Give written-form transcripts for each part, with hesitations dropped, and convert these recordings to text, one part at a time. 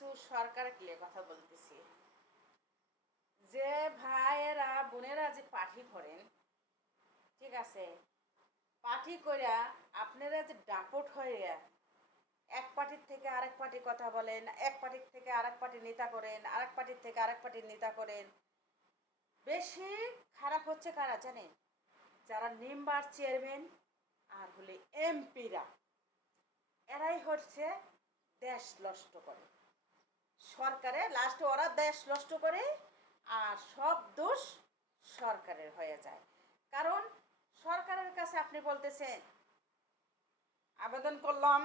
কিছু সরকারকে নিয়ে কথা বলতেছি। যে ভাইয়েরা বোনেরা যে পার্টি করেন, ঠিক আছে, পার্টি কইরা আপনারা যে ডাপট হয়ে এক পার্টির থেকে আরেক পার্টি কথা বলেন, এক পার্টির থেকে আরেক পার্টির নেতা করেন, আরেক পার্টির থেকে আরেক পার্টির নেতা করেন। বেশি খারাপ হচ্ছে কারা জানেন? যারা মেম্বার চেয়ারম্যান আর হলে এমপিরা, এরাই হচ্ছে দেশ নষ্ট করে। সরকারে লাস্টে ওরা দেশ নষ্ট করে, আর সব দোষ সরকারের হয়ে যায়। কারণ সরকারের কাছে আপনি বলতেছেন আবেদন করলাম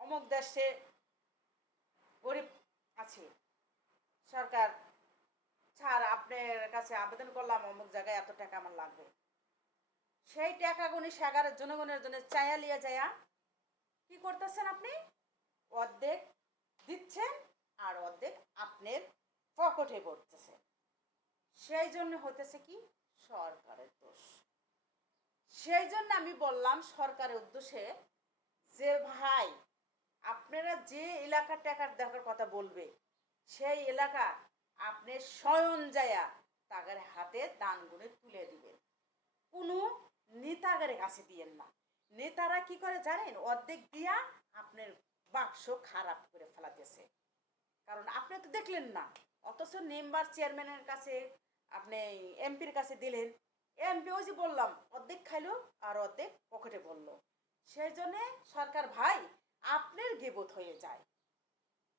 অমুক দেশে গরিব আছে, সরকার ছাড় আপনার কাছে আবেদন করলাম অমুক জায়গায় এত টাকা আমার লাগবে। সেই টাকাগুলি সাগারের জনগণের জন্য চায়া লিয়ে যায়া কি করতেছেন আপনি? অর্ধেক দিচ্ছেন আর অর্ধেক আপনার পকেটে পড়তেছে। সেই জন্য হতেছে কি সরকারের দোষ। সেই জন্য আমি বললাম সরকারের উদ্দেশ্যে যে ভাই, আপনারা যে এলাকার টাকার দেখার কথা বলবে সেই এলাকা আপনি স্বয়ং যায়া তাদের হাতে দান গুনে তুলে দিবেন। কোনো নেতাদের কাছে দিয়েন না। নেতারা কি করে জানেন? অর্ধেক দিয়া আপনার বাক্স খারাপ করে ফেলাতেছে। কারণ আপনি তো দেখলেন না, অথচ মেম্বার চেয়ারম্যানের কাছে আপনি এমপির কাছে দিলেন, এমপি ওই যে বললাম অর্ধেক খাইলো আর অর্ধেক পকেটে বললো। সেই জন্যে সরকার ভাই আপনার গিবত হয়ে যায়,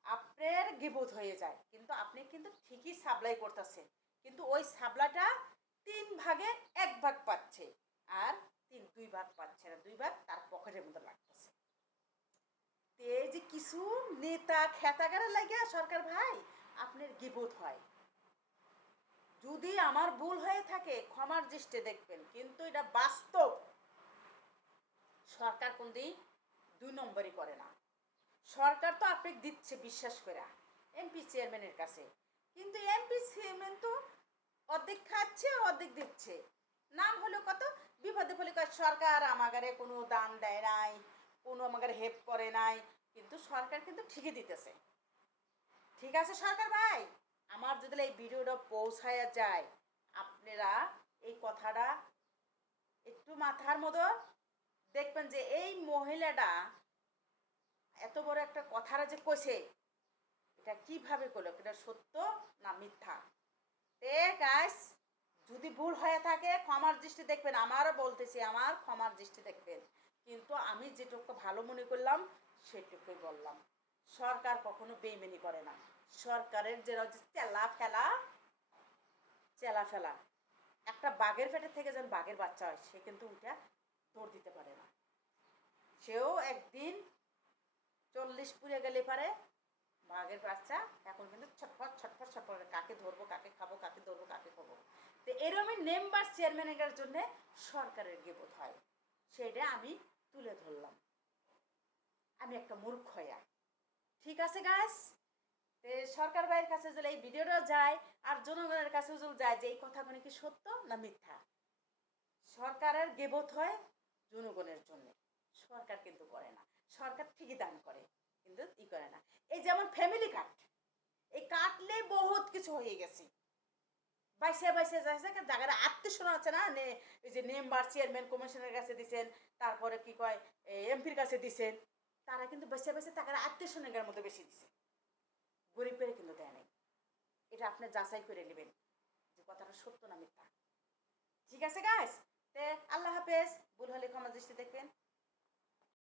আপনার গিবত হয়ে যায়, কিন্তু আপনি কিন্তু ঠিকই সাপ্লাই করতেছেন, কিন্তু ওই সাপ্লাইটা 3 ভাগে 1 ভাগ পাচ্ছে, আর 2 ভাগ পাচ্ছে না, 2 ভাগ তার পকেটের মধ্যে লাগতেছে। এই যে কিছু নেতা খেতাগারে লাগিয়া সরকার ভাই আপনার গিবত হয়। যদি আমার ভুল হয়ে থাকে ক্ষমার দৃষ্টি দেখবেন, কিন্তু এটা বাস্তব। সরকার কোনদিন 2 নম্বরই করে না। সরকার তো আপনি দিচ্ছে বিশ্বাস করে এমপি চেয়ারম্যানের কাছে, কিন্তু এমপি চেয়ারম্যান তো অর্ধেক খাচ্ছে অর্ধেক দিচ্ছে। নাম হলো কত বিপদে ফলে সরকার আমাগারে কোনো দান দেয় নাই, কোনো আমাদের হেল্প করে নাই, কিন্তু সরকার কিন্তু ঠিকই দিতেছে। ঠিক আছে সরকার ভাই, আমার যদি এই ভিডিওটা পৌঁছায়া যায়, আপনারা এই কথাটা একটু মাথার মতো দেখবেন যে এই মহিলাটা এত বড় একটা কথাটা যে কইছে, এটা কিভাবে করলো, এটা সত্য না মিথ্যা। তে গাইস, যদি ভুল হয়ে থাকে ক্ষমার দৃষ্টি দেখবেন, আমারও বলতেছি আমার ক্ষমার দৃষ্টি দেখবেন, কিন্তু আমি যেটুকু ভালো মনে করলাম সেটুকুই বললাম। সরকার কখনো বেইমানি করে না। সরকারের যে চেলা ফেলা, চেলা ফেলা, একটা বাঘের পেটের থেকে যেন বাঘের বাচ্চা হয়, সে কিন্তু উঠে দৌড় দিতে পারে না। সেও একদিন 40 পুড়ে গেলে পারে বাঘের বাচ্চা এখন কিন্তু ছটফট ছটফট ছটফট, কাকে ধরবো কাকে খাবো, কাকে ধরবো কাকে খাবো। তো এরকমই মেম্বার চেয়ারম্যানের জন্য সরকারের গিবত হয়, সেটা আমি তুলে ধরলাম। আমি একটা মূর্খ হইয়া। ঠিক আছে গাছ, সরকার ভাইয়ের কাছে যদি এই ভিডিওটা যায় আর জনগণের কাছেও যদি যায় যে এই কথাগুলো কি সত্য না মিথ্যা। সরকারের গিবত হয় জনগণের জন্য, সরকার কিন্তু করে না। সরকার ঠিকই দান করে কিন্তু ই করে না। এই যেমন ফ্যামিলি কার্ড, এই কাটলে বহুত কিছু হয়ে গেছে, বাইসে বাইসে যাইছে জায়গায় আত্মীয় শোনা আছে না, এই যে মেম্বার চেয়ারম্যান কমিশনের কাছে দিছেন, তারপরে কি কয় এমপির কাছে দিছেন, তারা কিন্তু বেছে বেছে টাকার আত্মীয় স্বজনের মধ্যে বেশি দিছে, গরিবের কিন্তু দেয় নাই। এটা আপনি যাচাই করে নেবেন যে কথাটা সত্য না মিথ্যা। ঠিক আছে গাইস, তে আল্লাহ হাফেজ। ভুল হলে ক্ষমা দৃষ্টি দেখবেন।